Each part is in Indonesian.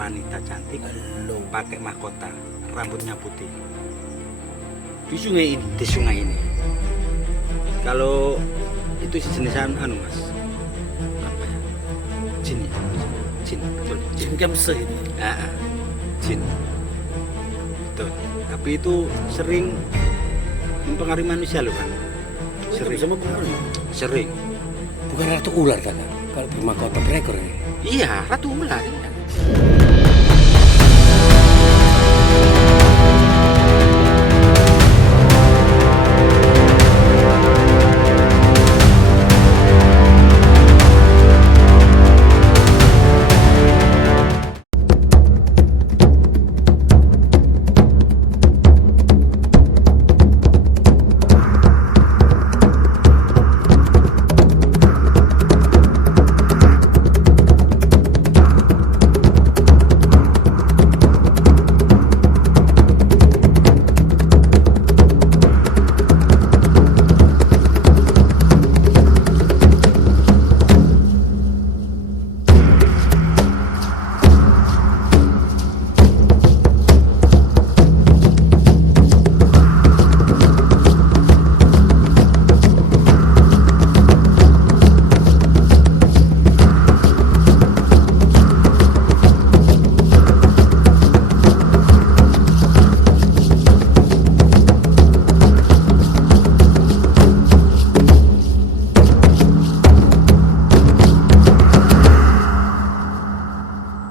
wanita cantik pakai mahkota, rambutnya putih Di sungai ini. di sungai ini. Kalau itu jenisan mas, apa ya? Jin ya? Jin, betul. Jin Kamse ini. Jin, betul. Tapi itu sering mempengaruhi manusia loh kan. Sering sama pengaruh. Sering. Bukan ratu ular kakak. Kalau bermahkota berekor ini. Iya, ratu ular. Iya.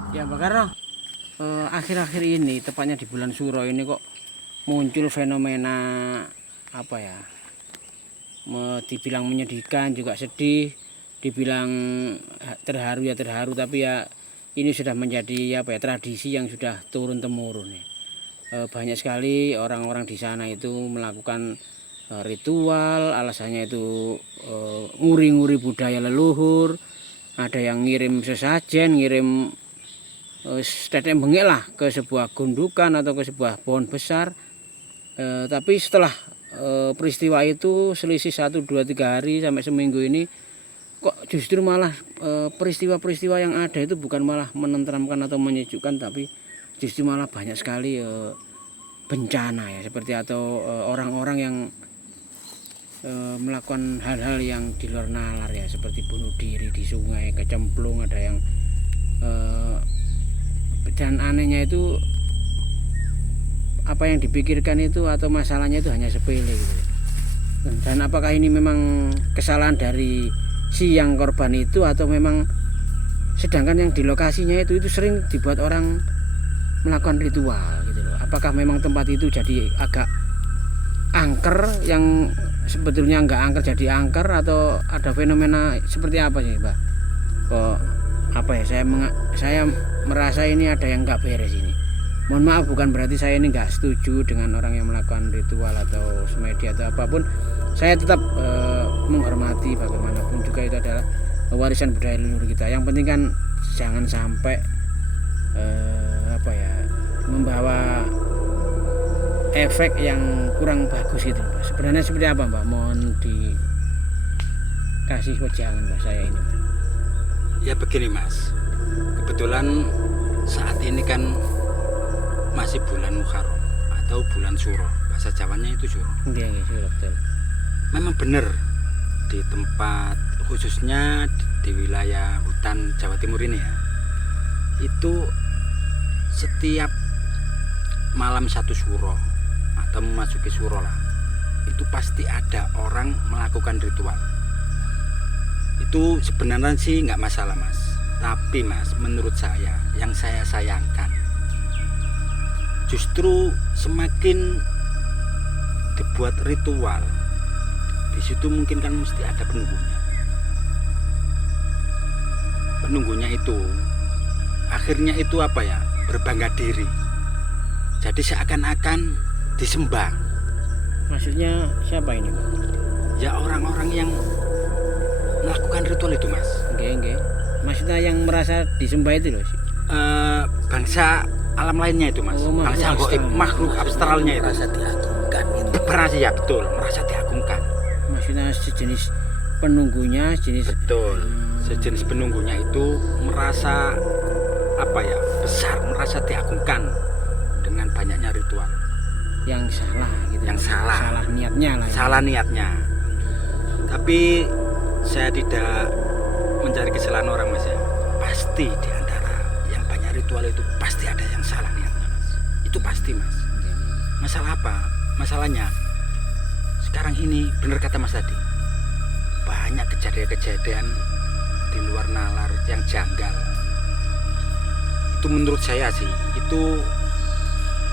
Ya Mbak Karno, akhir-akhir ini, tepatnya di bulan Suro ini kok muncul fenomena apa ya? Dibilang menyedihkan juga sedih, dibilang terharu ya terharu, tapi ya ini sudah menjadi apa ya tradisi yang sudah turun temurun ya. Banyak sekali orang-orang di sana itu melakukan ritual, alasannya itu nguri-nguri budaya leluhur, ada yang ngirim sesajen, ngirim tetek bengek lah ke sebuah gundukan atau ke sebuah pohon besar. Tapi setelah peristiwa itu selisih 1, 2, 3 hari sampai seminggu ini, kok justru malah peristiwa-peristiwa yang ada itu bukan malah menenteramkan atau menyejukkan, tapi justru malah banyak sekali bencana ya, seperti atau orang-orang yang melakukan hal-hal yang di luar nalar ya, seperti bunuh diri di sungai, kecemplung, ada yang dan anehnya itu apa yang dipikirkan itu atau masalahnya itu hanya sepele gitu. Dan apakah ini memang kesalahan dari si yang korban itu atau memang sedangkan yang di lokasinya itu sering dibuat orang melakukan ritual gitu loh. Apakah memang tempat itu jadi agak angker yang sebetulnya nggak angker jadi angker, atau ada fenomena seperti apa sih Mbak? Kok apa ya, saya merasa ini ada yang nggak beres ini. Mohon maaf, bukan berarti saya ini nggak setuju dengan orang yang melakukan ritual atau semedi atau apapun. Saya tetap menghormati, bagaimanapun juga itu adalah warisan budaya leluhur kita. Yang penting kan jangan sampai apa ya, membawa efek yang kurang bagus itu. Sebenarnya seperti apa Mbak? Mohon dikasih wejangan Mbak saya ini Mbak. Ya begini mas, kebetulan saat ini kan masih bulan Muharram atau bulan Suro, bahasa Jawanya itu Suro. Iya, Suro betul. Memang benar di tempat khususnya di wilayah hutan Jawa Timur ini ya, itu setiap malam 1 Suro atau memasuki Suro lah, itu pasti ada orang melakukan ritual. Itu sebenarnya sih nggak masalah mas, tapi mas, menurut saya yang saya sayangkan justru semakin dibuat ritual di situ mungkin kan mesti ada penunggunya itu akhirnya itu apa ya, berbangga diri, jadi seakan-akan disembah. Maksudnya siapa ini Mbak? Ya orang-orang yang melakukan ritual itu mas. Oke. Maksudnya yang merasa disembah itu loh. Bangsa alam lainnya itu mas. Oh, Bangsa goib, makhluk abstralnya itu. Merasa diagungkan itu. Merasa ya betul, merasa diagungkan. Maksudnya sejenis penunggunya, Betul. Sejenis penunggunya itu merasa apa ya, besar, merasa diagungkan dengan banyaknya ritual. Yang salah gitu. Yang salah. Salah niatnya lah. Ya. Salah niatnya. Tapi saya tidak mencari kesalahan orang Mas ya. Pasti di antara yang banyak ritual itu pasti ada yang salah niatnya Mas. Itu pasti Mas. Masalah apa? Masalahnya sekarang ini benar kata Mas tadi. Banyak kejadian-kejadian di luar nalar yang janggal. Itu menurut saya sih, itu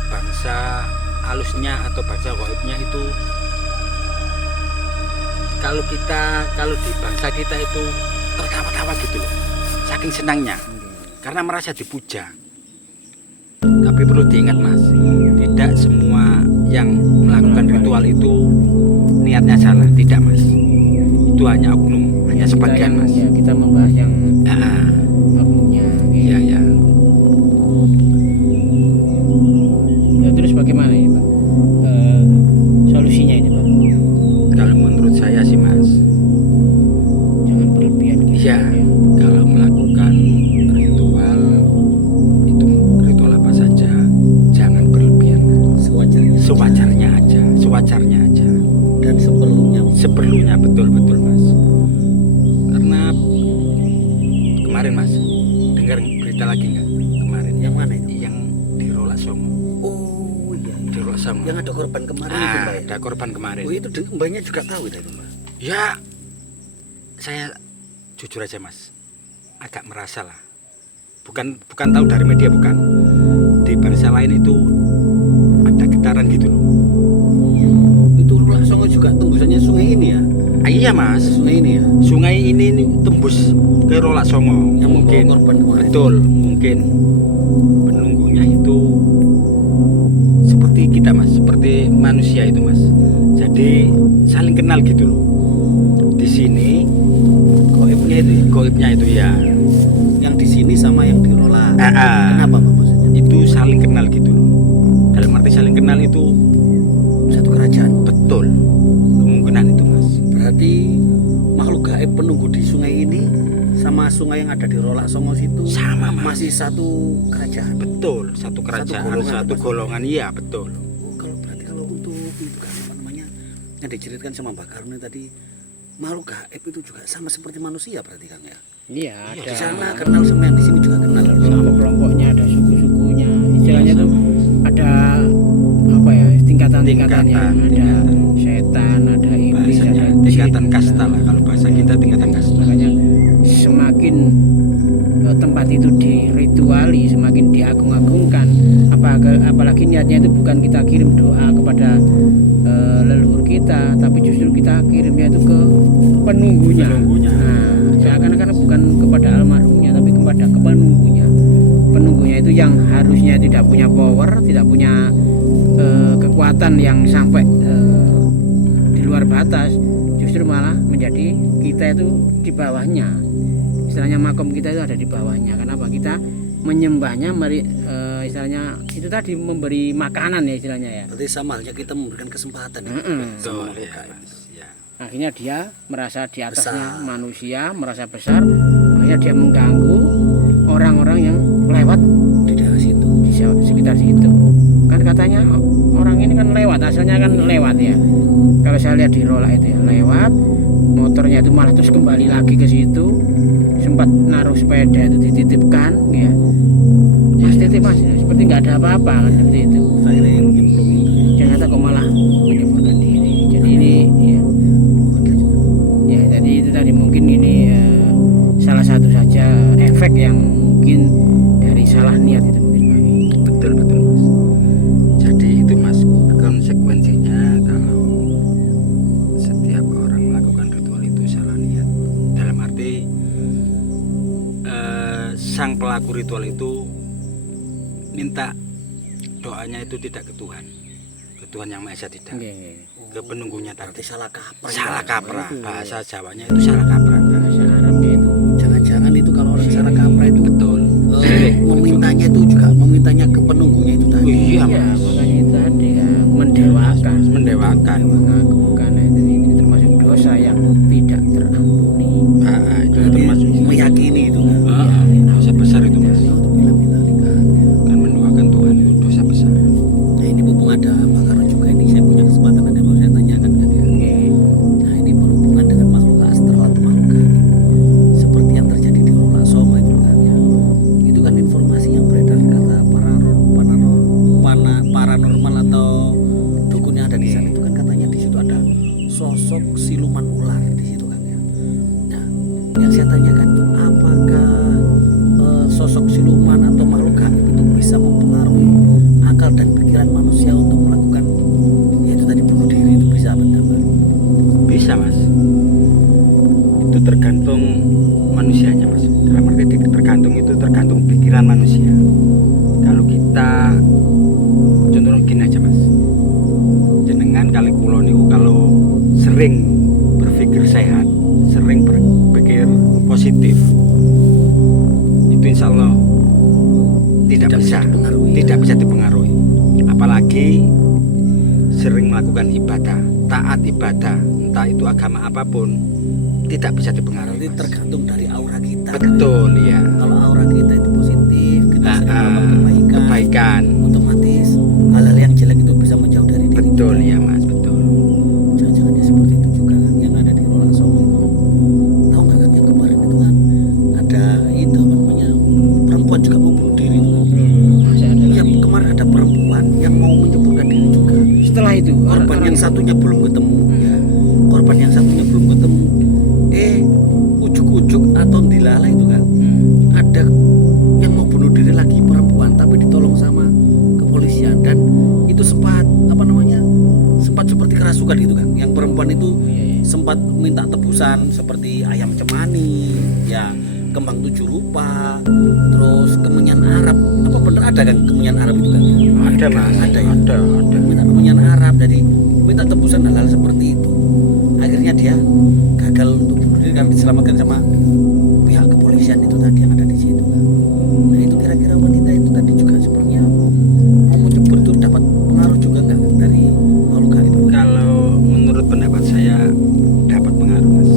bangsa halusnya atau bangsa gaibnya itu kalau di bangsa kita itu tertawa-tawa gitu loh, saking senangnya karena merasa dipuja. Tapi perlu diingat Mas, tidak semua yang melakukan ritual itu niatnya salah, tidak Mas. Itu hanya oknum, hanya sebagian Mas. Ya, kita membahas yang oknumnya. Iya ya. Ya terus bagaimana ya Pak? Solusinya ini Pak? Kalau menurut saya sih Mas, Jangan berlebihan gitu. iya, kalau melakukan ritual itu ritual apa saja jangan berlebihan. Sewajarnya aja, sewajarnya aja. Dan Seperlunya betul Mas. Karena kemarin Mas dengar berita lagi nggak? Kemarin yang mana itu? yang di Rolak Songo. Oh iya, Di Rolak Songo. yang ada korban kemarin itu Mbak. Ada korban kemarin. Oh itu Mbaknya juga tahu itu Mbak. Ya, saya jujur aja Mas, agak merasa lah. Bukan tahu dari media, bukan. Di bangsa lain itu ada getaran gitu loh. Itu Rolak Songo juga tembusannya sungai ini ya? Ah, iya Mas, Sungai ini ya? sungai ini tembus ke Rolak Songo. Yang Mungkin membawa korban kemarin. betul, mungkin penunggunya itu seperti kita Mas, seperti manusia itu Mas. Jadi saling kenal gitu loh. Di sini goibnya itu ya. Yang di sini sama yang di Rolak. Ah. Kenapa Mbak maksudnya? Itu saling kenal gitu loh. Dalam arti saling kenal itu Satu kerajaan. betul, kemungkinan itu Mas. Berarti makhluk gaib penunggu di sungai ini sama sungai yang ada di Rolak Songo situ Sama Mas. masih satu kerajaan. Betul, satu kerajaan, satu golongan, iya betul. Oh, kalau untuk itu kan apa namanya yang diceritakan sama Mbak Karuni tadi, makhluk gaib itu juga sama seperti manusia berarti kan ya? Iya, Iya, ada Di sana kenal sama yang di sini juga kenal. kelompok-kelompoknya, ada suku-sukunya. Istilahnya tuh ada apa ya, tingkatan-tingkatannya. Ada Tingkatan. setan, ada iblis, Bahasanya ada jin. tingkatan kasta lah, kalau bahasa kita tingkatan kasta. Makanya semakin tempat itu dirituali, semakin diagung-agungkan, apalagi niatnya itu bukan kita kirim doa kepada leluhur kita, tapi justru kita kirimnya itu ke penunggunya. Nah, seakan-akan bukan kepada almarhumnya, tapi kepada penunggunya. Penunggunya itu yang harusnya tidak punya power, tidak punya kekuatan yang sampai di luar batas, justru malah menjadi kita itu di bawahnya. Istilahnya makom kita itu ada di bawahnya. Kenapa? Kita menyembahnya, istilahnya itu tadi memberi makanan ya istilahnya ya. Berarti sama halnya kita memberikan kesempatan ya, Mm-mm. sama Betul, makhluk ya, gaib. Mas. Ya. Akhirnya dia merasa di atasnya Besar. manusia, merasa besar. Akhirnya dia mengganggu orang-orang yang lewat Di daerah situ. di sekitar situ. Kan katanya orang ini kan lewat, asalnya kan lewat ya. Kalau saya lihat di Rolak itu ya lewat, motornya itu malah terus kembali lagi ke situ. Sempat naruh sepeda itu dititipkan ya. Mas titip Mas, seperti nggak ada apa-apa kan seperti itu. Akhirnya yang nyemplung itu. Ternyata kok malah menyembuhkan diri. Jadi ini ya jadi itu tadi mungkin ini salah satu saja efek yang mungkin dari salah niat itu mungkin Pak. Betul Mas. Jadi itu Mas, konsekuensinya kalau setiap orang melakukan ritual itu salah niat. Dalam arti sang pelaku ritual itu minta doanya itu tidak ke Tuhan yang Maha Esa, tidak. Nggih. Ke penunggunya Berarti tadi. salah kaprah. Salah ya. kaprah, itu. bahasa Jawanya itu salah kaprah. Bahasa Arabnya itu Jangan-jangan itu kalau orang salah kaprah itu Betul. memintanya itu juga memintanya ke penunggunya itu tadi. Iya ya Mas, makanya itu tadi ya mendewakan, mendewakan. mengagungkan itu termasuk dosa yang tidak terampuni. Nah, itu Berarti termasuk meyakini itu kan. dosa besar itu Mas. Untuk bilang-bilang kan. Kan bisa, dipengaruhi. tidak bisa dipengaruhi. Apalagi sering melakukan ibadah, taat ibadah, entah itu agama apapun, tidak bisa dipengaruhi. Berarti Mas. tergantung dari aura kita. Betul, ya. Kalau aura kita itu positif, kita sering melakukan Kebaikan. otomatis hal-hal yang jelek itu bisa menjauh dari diri Betul, kita. ya Mas, betul. Jangan-jangan ya seperti itu juga kan yang ada di Rolang Songo itu. Tahu nggak kan yang kemarin itu kan ada itu apa namanya perempuan juga mau bunuh diri itu kan. Masih ada Iya, lagi. kemarin ada perempuan yang mau menceburkan diri juga. Setelah itu Korban yang satunya belum ketemu, ya. Korban yang satunya belum ketemu. Ujuk-ujuk atau dilalai itu kan. Ada yang mau bunuh diri lagi perempuan tapi ditolong sama kepolisian dan itu sempat apa namanya? Sempat seperti kerasukan gitu kan. Yang perempuan itu sempat minta tebusan seperti ayam cemani, ya, kembang 7 rupa, terus kemenyan Arab. Apa bener ada kan kemenyan Arab itu kan? Ada Mas, Ada ya? ada. Minta kemenyan Arab, jadi minta tebusan hal-hal seperti itu. Akhirnya dia gagal untuk bunuh diri kan diselamatkan sama pihak kepolisian itu tadi yang ada di situ kan. Nah itu kira-kira wanita itu tadi juga sebenarnya mau mencebur itu dapat pengaruh juga nggak dari makhluk gaib? Kalau menurut pendapat saya dapat pengaruh Mas.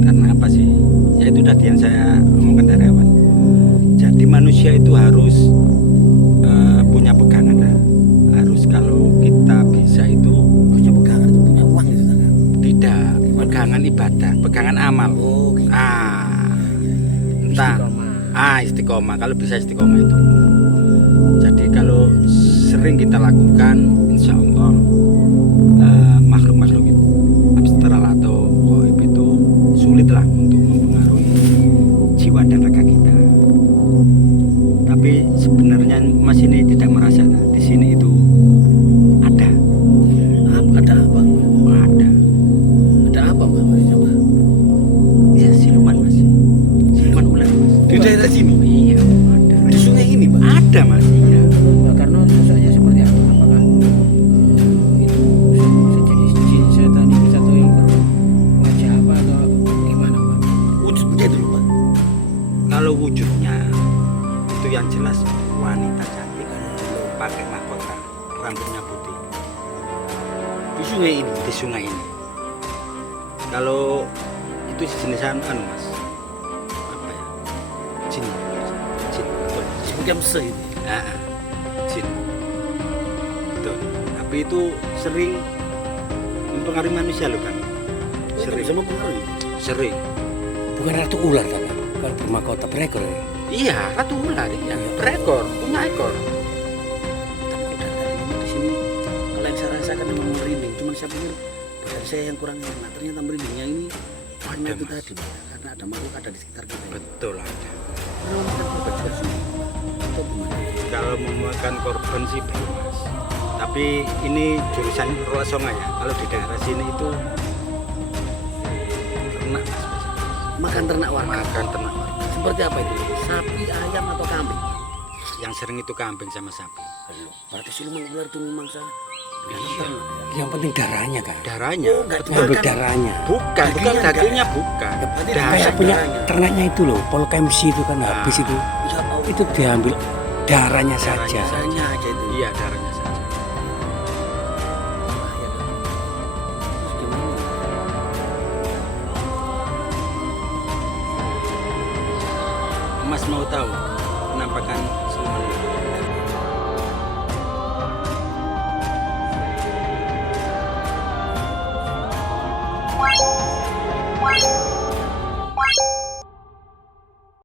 Karena apa sih? Ya itu tadi yang saya omongkan dari awal. Jadi manusia itu harus punya pegangan lah. Harus kalau kita bisa itu Harusnya pegangan itu punya uang gitu kan? tidak pegangan ibadah, pegangan amal. Oh gitu. Entah istiqomah. Kalau bisa istiqomah itu. Jadi kalau sering kita lakukan, insya Allah makhluk-makhluk abstral atau gaib itu sulitlah untuk mempengaruhi jiwa dan raga kita. Tapi sebenarnya Mas ini tidak merasa di sini itu ada. Ada apa? Ada. Ada apa Mbak? Mari coba. Ya siluman Mas. Siluman ular Mas. Di daerah sini? Iya ada. Di sungai ini Mbak? Ada Mas. Iya. Mbak Karno sosoknya seperti apa? Apakah itu sejenis jin setan itu atau yang berwajah apa atau gimana Mbak? Wujudnya itu Mbak? Kalau wujudnya itu yang jelas wanita cantik pakai mahkota, rambutnya putih Di sungai ini? di sungai ini. Kalau itu jenisan Mas, apa ya? Jin, betul. Seperti se ini? Jin, betul. Tapi itu sering mempengaruhi manusia loh kan? Sering Sering, sama pengaruh. sering. Bukan ratu ular kan? Kalau bermahkota berekor ya? Iya, ratu ular ya, berekor, punya ekor. Tapi kok dari tadi memang di sini kalau yang saya rasakan memang merinding. Cuman saya pikir dari saya yang kurang enak. Ternyata merindingnya ini karena Ada, itu Mas. tadi, Pak. Karena ada makhluk ada di sekitar kita. Betul ada. Pernah memakan korban juga sini? Atau gimana? Kalau memakan korban sih belum Mas. Tapi ini jurusan Rolang Songo ya. Kalau di daerah sini itu ternak Mas. Makan ternak warga. Makan ternak warga. Seperti apa itu? Sapi, ayam atau kambing? Yang sering itu kambing sama sapi. Aduh, berarti siluman ular itu memangsa binatang ternak ya? Yang penting darahnya kan. Darahnya. Oh, nggak betul. Ngambil dimakan. darahnya. Bukan Dagingnya dagingnya bukan. berarti Darah. Kayak Darah- punya darahnya. ternaknya itu loh, polkemsi itu kan habis itu. Ya Allah. Itu diambil darahnya saja. Darahnya Rasanya aja itu. Iya, darahnya saja. Bahaya kan? Terus gimana? Mas mau tahu penampakan